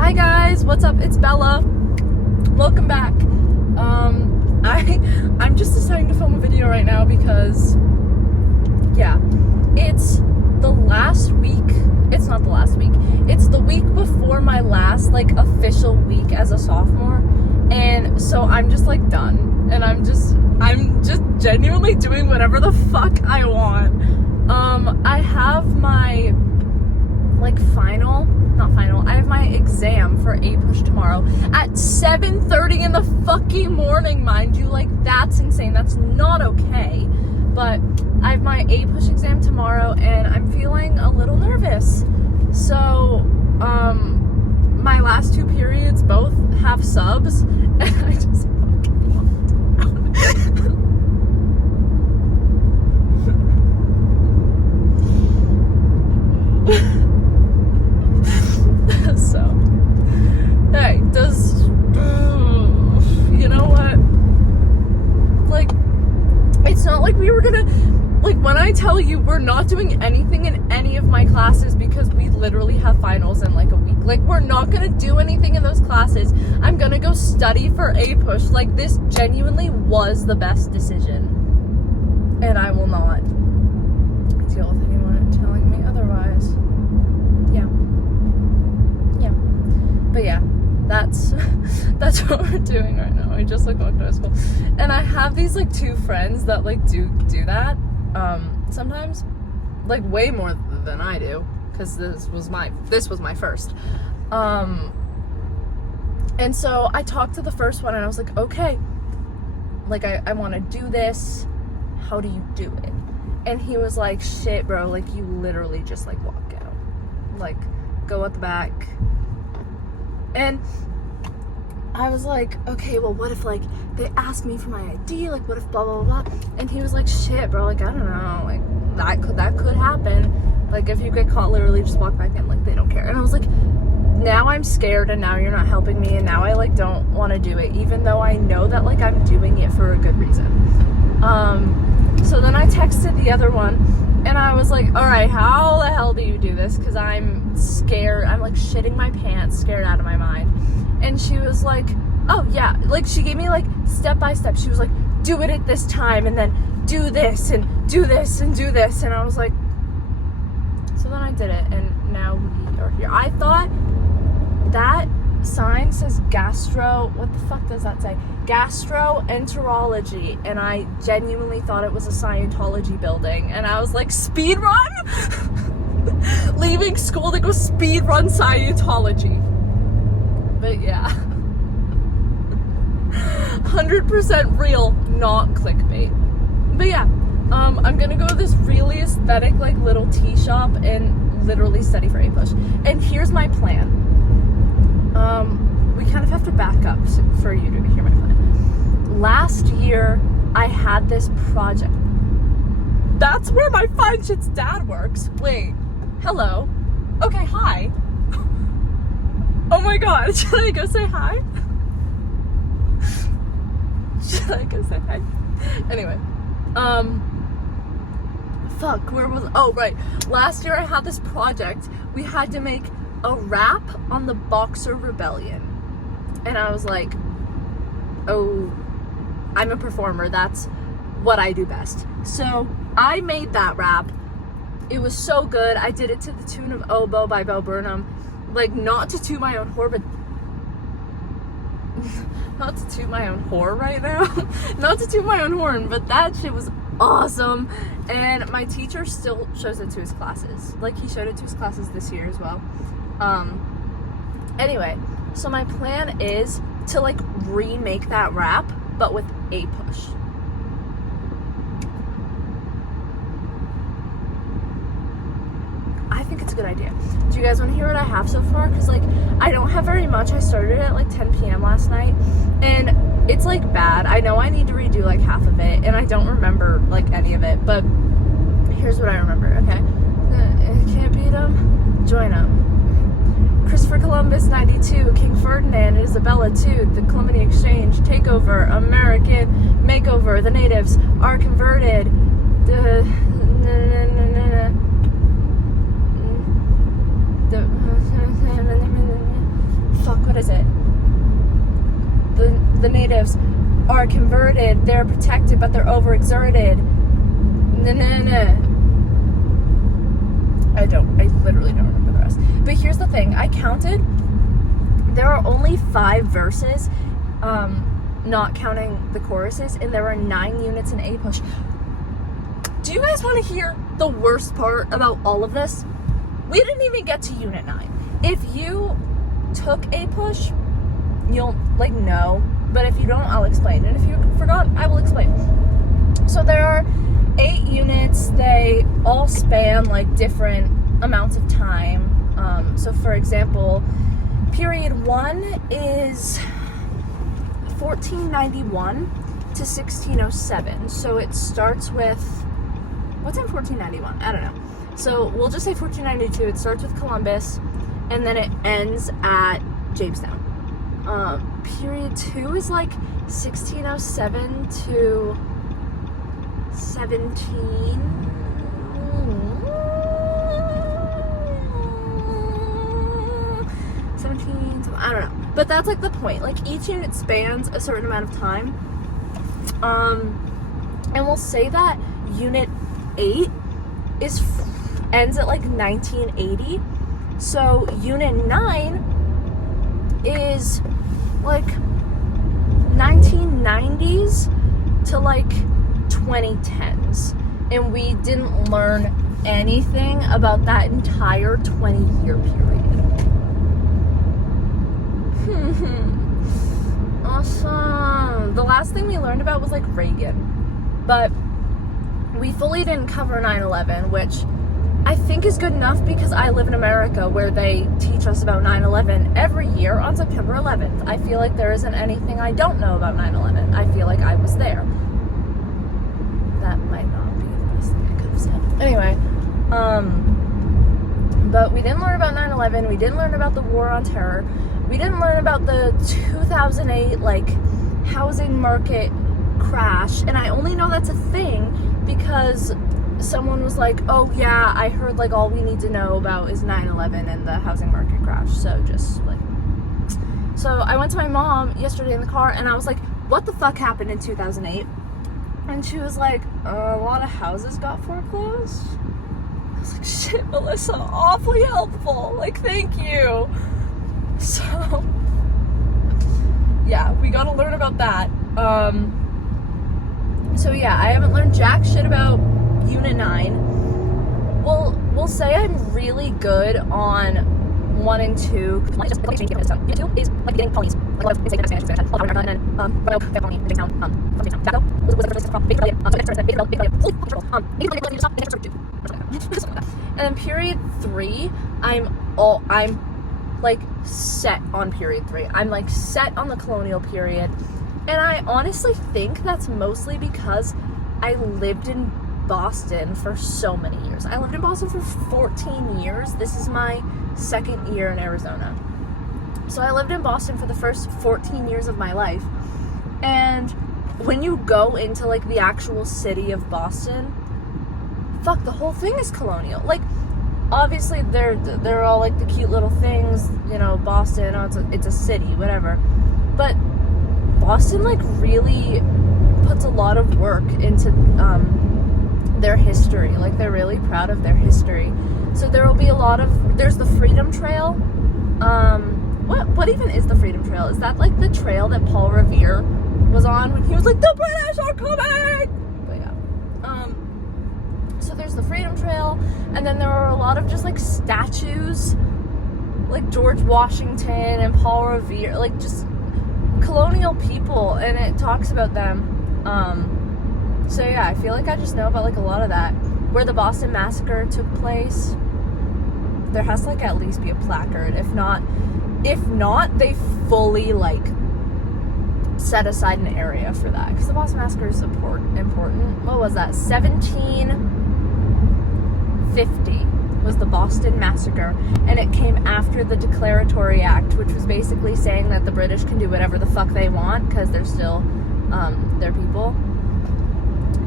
Hi guys, what's up? It's Bella. Welcome back. I'm just deciding to film a video right now because, yeah, it's the last week. It's not the last week. It's the week before my last, like, official week as a sophomore. And so I'm just, like, done. And I'm just genuinely doing whatever the fuck I want. I have my, like, I have my exam for APUSH tomorrow at 7:30 in the fucking morning, mind you. Like, that's insane. That's not okay. But I have my APUSH exam tomorrow and I'm feeling a little nervous. So, my last two periods both have subs and I just fucking walked out. So, hey, you know what? Like, it's not like we were gonna, like, when I tell you we're not doing anything in any of my classes because we literally have finals in like a week. Like, we're not gonna do anything in those classes. I'm gonna go study for APUSH. Like, this genuinely was the best decision. And I will not deal with anyone telling me otherwise. But yeah, that's what we're doing right now. We just, like, walked out of school. And I have these, like, two friends that, like, do that sometimes, like, way more than I do, because this was my first. And so I talked to the first one and I was like, okay, like, I want to do this. How do you do it? And he was like, shit, bro, like, you literally just, like, walk out. Like, go at the back. And I was like, okay, well, what if, like, they ask me for my ID? Like, what if blah, blah, blah, blah? And he was like, shit, bro, like, I don't know. Like, that could happen. Like, if you get caught, literally just walk back in. Like, they don't care. And I was like, now I'm scared and now you're not helping me. And now I, like, don't want to do it, even though I know that, like, I'm doing it for a good reason. So then I texted the other one. And I was like, all right, how the hell do you do this? Because I'm scared. I'm, like, shitting my pants, scared out of my mind. And she was like, oh, yeah. Like, she gave me, like, step by step. She was like, do it at this time, and then do this, and do this, and do this. And I was like, so then I did it, and now we are here. I thought that sign says what the fuck does that say? Gastroenterology, and I genuinely thought it was a Scientology building, and I was like, speed run? Leaving school to go speed run Scientology. But yeah, 100% real, not clickbait. But yeah, I'm gonna go to this really aesthetic, like, little tea shop and literally study for APUSH. And here's my plan. We kind of have to back up for you to hear my plan. Last year, I had this project. That's where my fine shit's dad works. Wait, hello. Okay, hi. Oh my god, should I go say hi? Should I go say hi? Anyway, fuck, where was, oh right, last year I had this project. We had to make a rap on the Boxer Rebellion. And I was like, oh, I'm a performer. That's what I do best. So I made that rap. It was so good. I did it to the tune of Oboe by Bo Burnham. Like, not to toot my own horn, but not to toot my own horn right now. Not to toot my own horn, but that shit was awesome. And my teacher still shows it to his classes. Like, he showed it to his classes this year as well. Anyway, so my plan is to, like, remake that rap, but with APUSH. I think it's a good idea. Do you guys want to hear what I have so far? Because, like, I don't have very much. I started at, like, 10 p.m. last night, and it's, like, bad. I know I need to redo, like, half of it, and I don't remember, like, any of it, but here's what I remember, okay? Can't beat 'em, join 'em. Christopher Columbus, 92, King Ferdinand, Isabella II, the Clementi Exchange, takeover, American makeover, the natives are converted, is it? The natives are converted, they're protected, but they're overexerted. I literally don't remember the rest. But here's the thing, I counted, there are only 5 verses, not counting the choruses, and there are 9 units in APUSH. Do you guys want to hear the worst part about all of this? We didn't even get to Unit 9. If you took APUSH, you'll, like, know. But if you don't, I'll explain. And if you forgot, I will explain. So there are 8 units. They all span, like, different amounts of time. So, for example, period 1 is 1491 to 1607. So it starts with... What's in 1491? I don't know. So we'll just say 1492. It starts with Columbus, and then it ends at Jamestown. Period 2 is like 1607 to 17. I don't know. But that's like the point. Like each unit spans a certain amount of time. And we'll say that Unit 8 ends at like 1980. So Unit 9 is like 1990s to like 2010s. And we didn't learn anything about that entire 20-year period. Awesome. The last thing we learned about was like Reagan. But we fully didn't cover 9/11, which I think is good enough because I live in America where they teach us about 9/11 every year on September 11th. I feel like there isn't anything I don't know about 9/11. I feel like I was there. That might not be the best thing I could have said. Anyway, but we didn't learn about 9/11. We didn't learn about the War on Terror. We didn't learn about the 2008 like housing market crash, and I only know that's a thing because someone was like, oh yeah, I heard like all we need to know about is 9/11 and the housing market crash. So just like, so I went to my mom yesterday in the car and I was like, what the fuck happened in 2008? And she was like, a lot of houses got foreclosed. I was like, shit, Melissa, awfully helpful, like thank you. So yeah, we gotta learn about that. So yeah, I haven't learned jack shit about Unit 9. We'll say I'm really good on 1 and 2. Unit 2 is like getting ponies. Like a lot of things like Spanish, and then period 3, I'm like set on period 3. I'm like set on the colonial period. And I honestly think that's mostly because I lived in Boston for so many years. I lived in Boston for 14 years. This is my 2nd year in Arizona. So I lived in Boston for the first 14 years of my life. And when you go into like the actual city of Boston, fuck, the whole thing is colonial. Like, obviously they're all like the cute little things, you know, Boston, oh, it's a city, whatever. But Boston like really puts a lot of work into their history. Like they're really proud of their history. So there will be a lot of, there's the Freedom Trail. What even is the Freedom Trail? Is that like the trail that Paul Revere was on when he was like, the British are coming? But yeah. So there's the Freedom Trail, and then there are a lot of just like statues, like George Washington and Paul Revere, like just colonial people, and it talks about them. So yeah, I feel like I just know about like a lot of that. Where the Boston Massacre took place, there has to like at least be a placard. If not, they fully like set aside an area for that, because the Boston Massacre is important. What was that? 1750 was the Boston Massacre, and it came after the Declaratory Act, which was basically saying that the British can do whatever the fuck they want because they're still their people.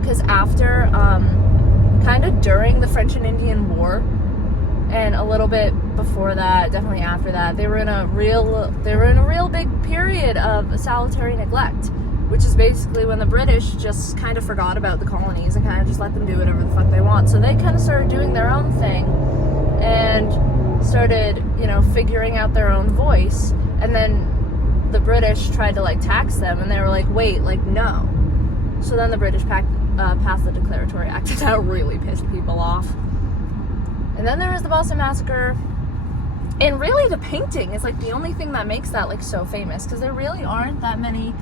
Because after kind of during the French and Indian War and a little bit before that, definitely after that, they were in a real big period of salutary neglect, which is basically when the British just kind of forgot about the colonies and kind of just let them do whatever the fuck they want. So they kind of started doing their own thing and started, you know, figuring out their own voice. And then the British tried to like tax them, and they were like, wait, like, no. So then the British passed the Declaratory Act, and that really pissed people off. And then there was the Boston Massacre. And really the painting is like the only thing that makes that like so famous, because there really aren't that many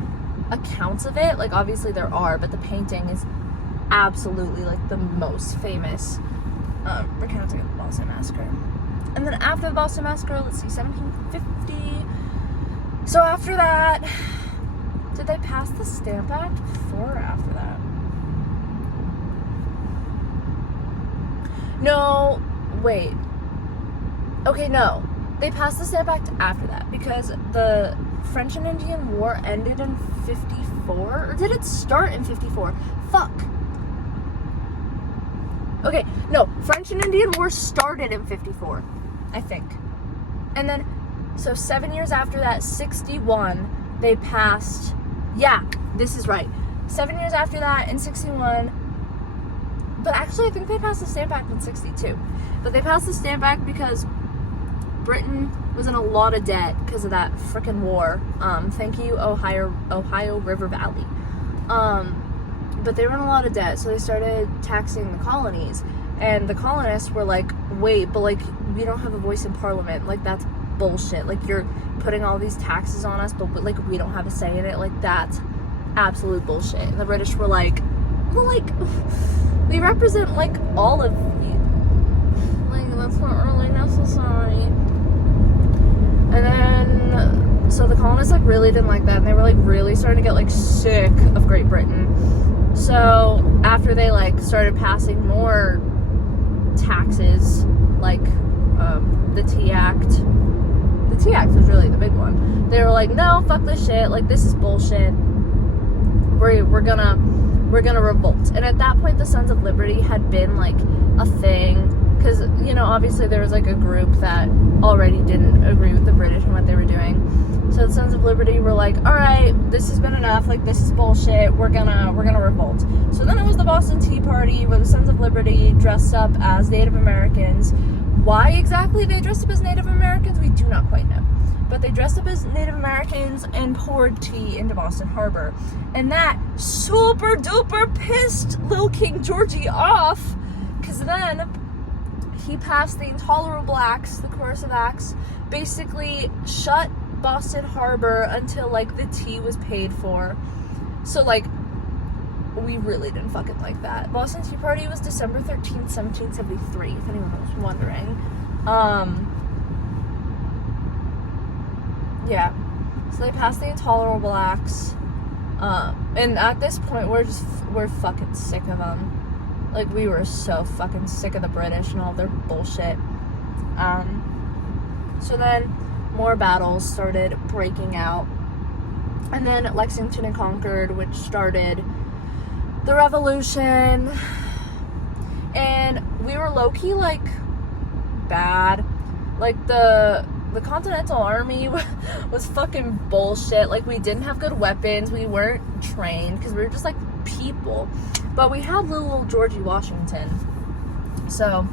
accounts of it. Like, obviously there are, but the painting is absolutely like the most famous recounting of the Boston Massacre. And then after the Boston Massacre, let's see, 1750. So after that, did they pass the Stamp Act before or after that? No, wait. Okay, no. They passed the Stamp Act after that, because the French and Indian War ended in 54? Or did it start in 54? Fuck. Okay, no. French and Indian War started in 54, I think. And then, so 7 years after that, 61, they passed... Yeah, this is right. 7 years after that, in 61... But actually, I think they passed the Stamp Act in 62. But they passed the Stamp Act because Britain was in a lot of debt because of that frickin' war. Thank you, Ohio River Valley. But they were in a lot of debt, so they started taxing the colonies. And the colonists were like, wait, but like, we don't have a voice in Parliament. Like, that's bullshit. Like, you're putting all these taxes on us, but like, we don't have a say in it. Like, that's absolute bullshit. And the British were like, well, like, we represent like all of you. Like, that's not really necessary. And then, so the colonists like really didn't like that, and they were like really starting to get like sick of Great Britain. So after they like started passing more taxes, like the Tea Act. The Tea Act was really the big one. They were like, no, fuck this shit. Like, this is bullshit. We're gonna revolt. And at that point, the Sons of Liberty had been like a thing. Because, you know, obviously there was like a group that already didn't agree with the British and what they were doing. So the Sons of Liberty were like, all right, this has been enough. Like, this is bullshit. We're gonna revolt. So then it was the Boston Tea Party, where the Sons of Liberty dressed up as Native Americans. Why exactly they dressed up as Native Americans, we do not quite know. But they dressed up as Native Americans and poured tea into Boston Harbor. And that super duper pissed Lil King Georgie off, because then he passed the Intolerable Acts, the Coercive Acts, basically shut Boston Harbor until like the tea was paid for. So like, we really didn't fucking like that. Boston Tea Party was December 13th, 1773, if anyone was wondering. Yeah. So they passed the Intolerable Acts. And at this point, we're fucking sick of them. Like, we were so fucking sick of the British and all their bullshit. So then more battles started breaking out. And then Lexington and Concord, which started the Revolution. And we were low-key, like, bad. Like, the Continental Army was fucking bullshit. Like, we didn't have good weapons. We weren't trained because we were just, like, people. But we had little Georgie Washington. So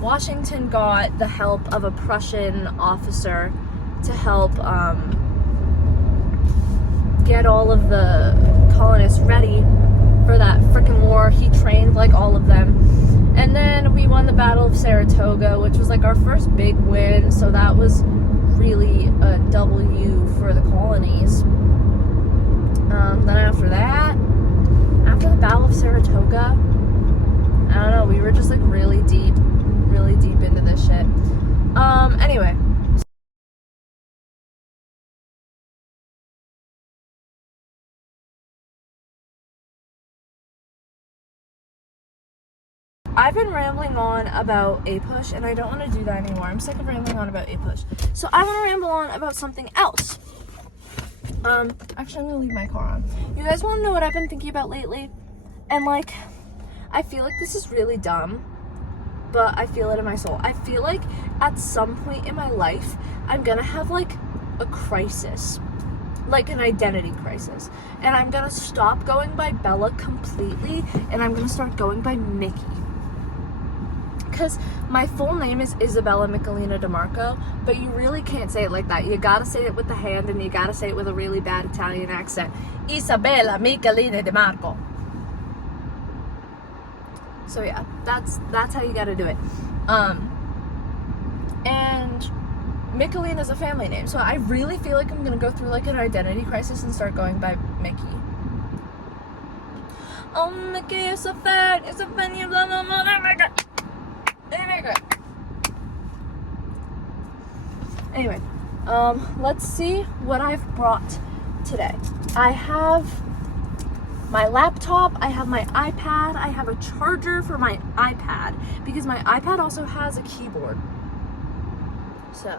Washington got the help of a Prussian officer to help get all of the colonists ready for that frickin' war. He trained like all of them. And then we won the Battle of Saratoga, which was like our first big win. So that was really a W for the colonies. Then after that, after the Battle of Saratoga, I don't know, we were just like really deep into this shit. Anyway. I've been rambling on about APUSH, and I don't want to do that anymore. I'm sick of rambling on about APUSH. So I want to ramble on about something else. Actually, I'm gonna leave my car on. You guys want to know what I've been thinking about lately? And like, I feel like this is really dumb, but I feel it in my soul. I feel like at some point in my life, I'm gonna have like a crisis, like an identity crisis, and I'm gonna stop going by Bella completely, and I'm gonna start going by Mickey. Because my full name is Isabella Michelina DeMarco, but you really can't say it like that. You gotta say it with the hand, and you gotta say it with a really bad Italian accent. Isabella Michelina DeMarco. So yeah, that's how you gotta do it. And Michelina is a family name, so I really feel like I'm gonna go through like an identity crisis and start going by Mickey. Oh, Mickey, you're so fat, you're so funny, blah blah blah. Oh my god. Anyway, let's see what I've brought today. I have my laptop, I have my iPad, I have a charger for my iPad because my iPad also has a keyboard. So,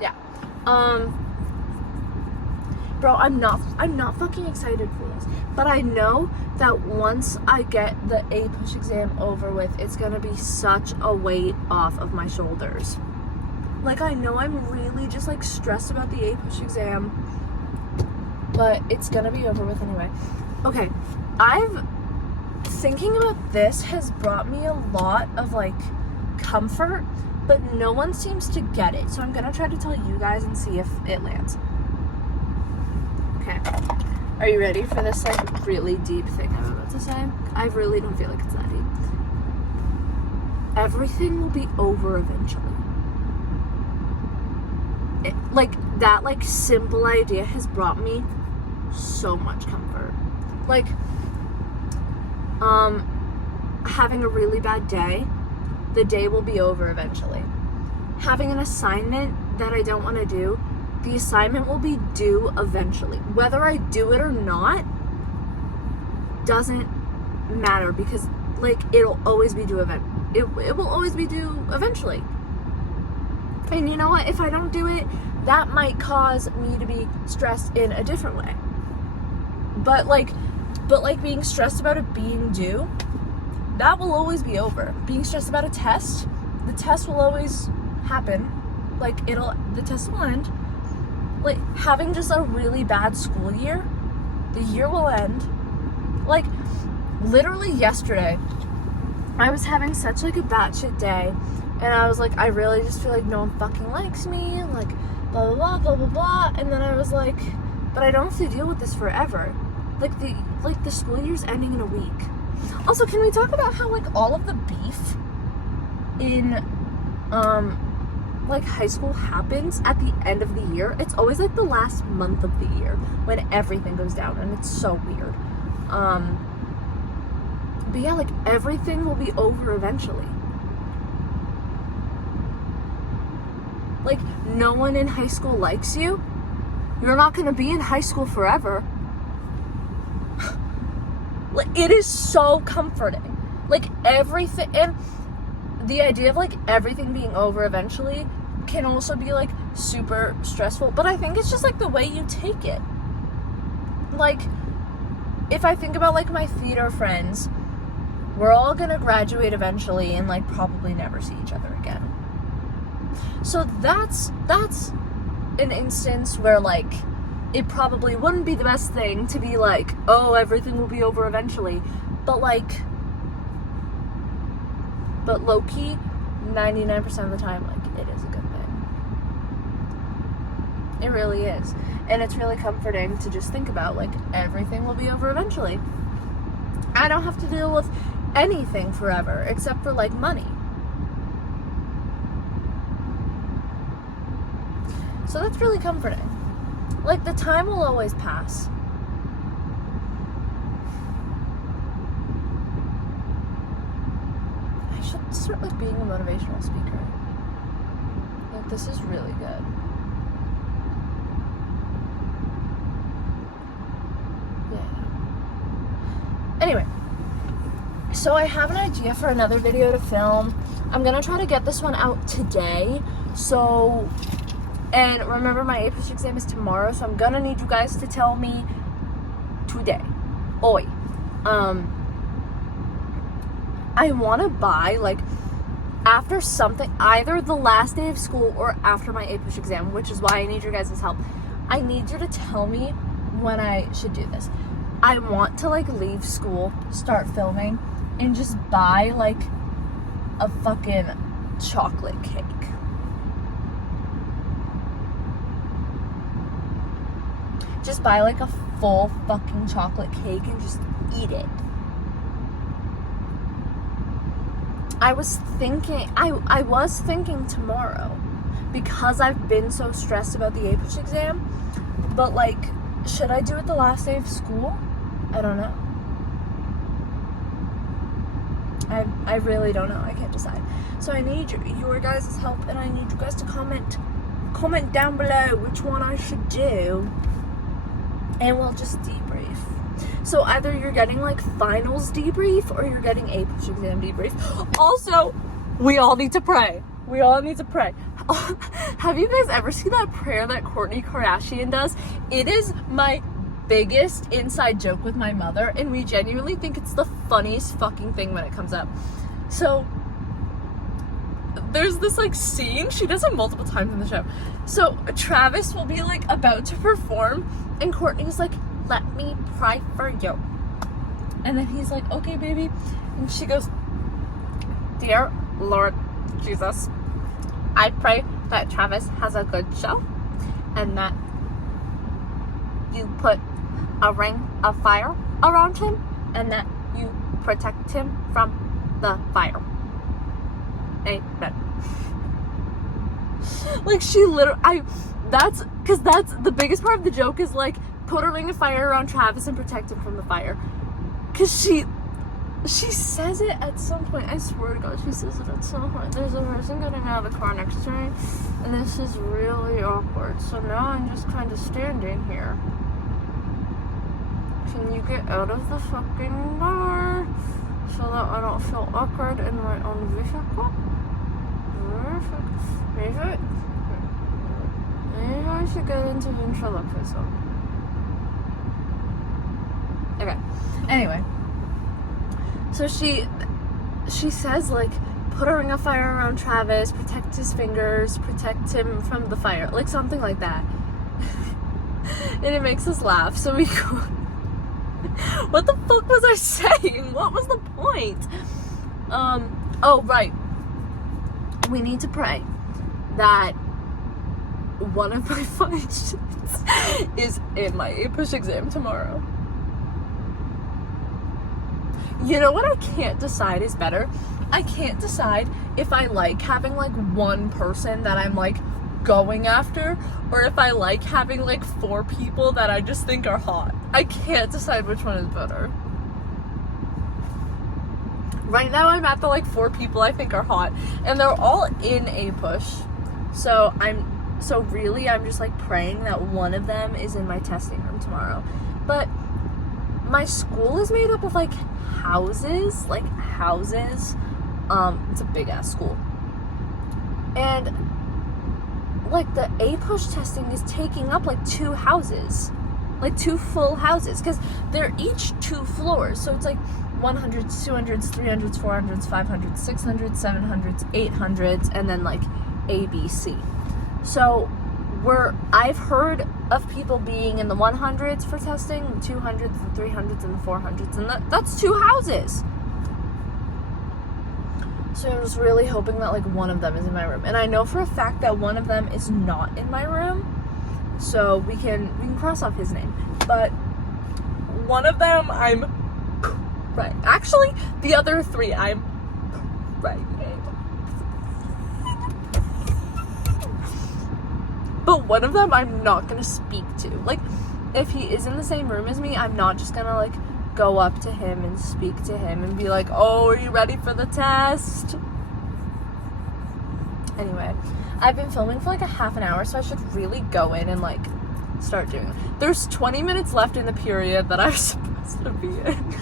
yeah. Bro, I'm not fucking excited for this, but I know that once I get the APUSH exam over with, it's gonna be such a weight off of my shoulders. Like, I know I'm really just like stressed about the APUSH exam, but it's gonna be over with anyway. Okay, thinking about this has brought me a lot of like comfort, but no one seems to get it, so I'm gonna try to tell you guys and see if it lands. Okay, are you ready for this like really deep thing I'm about to say? I really don't feel like it's that deep. Everything will be over eventually. That simple idea has brought me so much comfort. Like, having a really bad day, the day will be over eventually. Having an assignment that I don't want to do, the assignment will be due eventually. Whether I do it or not doesn't matter, because like it'll always be due it will always be due eventually. And you know what? If I don't do it, that might cause me to be stressed in a different way. But being stressed about it being due, that will always be over. Being stressed about a test, the test will always happen. The test will end. Like, having just a really bad school year, the year will end. Like, literally yesterday, I was having such like a batshit day, and I was like, I really just feel like no one fucking likes me, and like blah blah blah blah blah blah. And then I was like, but I don't have to deal with this forever. Like the school year's ending in a week. Also, can we talk about how like all of the beef in like high school happens at the end of the year? It's always like the last month of the year when everything goes down, and it's so weird. But yeah, like everything will be over eventually. Like, no one in high school likes you. You're not gonna be in high school forever. Like, it is so comforting. Like, everything, and the idea of like everything being over eventually can also be like super stressful, but I think it's just like the way you take it. Like, if I think about like my theater friends, we're all gonna graduate eventually and like probably never see each other again. So that's an instance where like it probably wouldn't be the best thing to be like, oh, everything will be over eventually, but low-key, 99% of the time, like, it is a good thing. It really is. And it's really comforting to just think about, like, everything will be over eventually. I don't have to deal with anything forever, except for, like, money. So that's really comforting. Like, the time will always pass. I should start, like, being a motivational speaker. Like, this is really good. Yeah. Anyway. So I have an idea for another video to film. I'm gonna try to get this one out today. And remember, my APUSH exam is tomorrow, so I'm gonna need you guys to tell me today. Oi. I wanna buy, like, after something, either the last day of school or after my APUSH exam, which is why I need your guys' help. I need you to tell me when I should do this. I want to, like, leave school, start filming, and just buy, like, a fucking chocolate cake. Just buy, like, a full fucking chocolate cake and just eat it. I was thinking tomorrow, because I've been so stressed about the APUSH exam, but, like, should I do it the last day of school? I don't know. I really don't know. I can't decide. So I need your guys' help, and I need you guys to comment down below which one I should do, and we'll just debrief. So either you're getting, like, finals debrief or you're getting APUSH exam debrief. Also, we all need to pray. We all need to pray. Have you guys ever seen that prayer that Kourtney Kardashian does? It is my biggest inside joke with my mother, and we genuinely think it's the funniest fucking thing when it comes up. So there's this, like, scene, she does it multiple times in the show. So Travis will be, like, about to perform, and Kourtney's like, let me pray for you. And then he's like, okay, baby. And she goes, dear Lord Jesus, I pray that Travis has a good show, and that you put a ring of fire around him, and that you protect him from the fire. Amen. Like, she literally, that's the biggest part of the joke is, like, put a ring of fire around Travis and protect him from the fire. Because she says it at some point. I swear to God, she says it at some point. There's a person getting out of the car next to me, and this is really awkward. So now I'm just kind of standing here. Can you get out of the fucking car so that I don't feel awkward in my own vehicle? Maybe I should get into ventriloquism. Okay. Anyway. So she says, like, put a ring of fire around Travis, protect his fingers, protect him from the fire. Like, something like that. And it makes us laugh. So we go, what the fuck was I saying? What was the point? Oh, right. We need to pray that one of my functions is in my APUSH exam tomorrow. You know what I can't decide is better? I can't decide if I like having, like, one person that I'm, like, going after, or if I like having, like, 4 people that I just think are hot. I can't decide which one is better. Right now I'm at the, like, 4 people I think are hot, and they're all in APUSH. So really I'm just, like, praying that one of them is in my testing room tomorrow. But my school is made up of, like, houses. It's a big ass school, and, like, the APUSH testing is taking up, like, 2 houses, like 2 full houses, because they're each 2 floors, so it's like 100s, 200s, 300s, 400s, 500s, 600s, 700s, 800s, and then, like, ABC. So I've heard of people being in the 100s for testing, the 200s, the 300s, and the 400s, and that's 2 houses. So I'm just really hoping that, like, one of them is in my room. And I know for a fact that one of them is not in my room, so we can cross off his name. But one of them I'm right. Actually, the other 3 I'm right. But one of them I'm not gonna speak to. Like, if he is in the same room as me, I'm not just gonna, like, go up to him and speak to him and be like, oh, are you ready for the test? Anyway, I've been filming for, like, a half an hour, so I should really go in and, like, start doing it. There's 20 minutes left in the period that I was supposed to be in.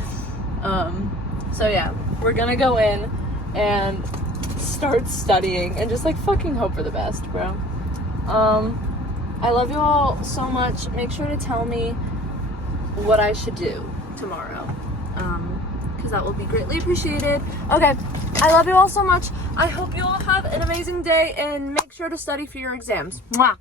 So yeah, we're gonna go in and start studying and just, like, fucking hope for the best, bro. I love you all so much. Make sure to tell me what I should do tomorrow, because that will be greatly appreciated. Okay, I love you all so much. I hope you all have an amazing day and make sure to study for your exams. Mwah!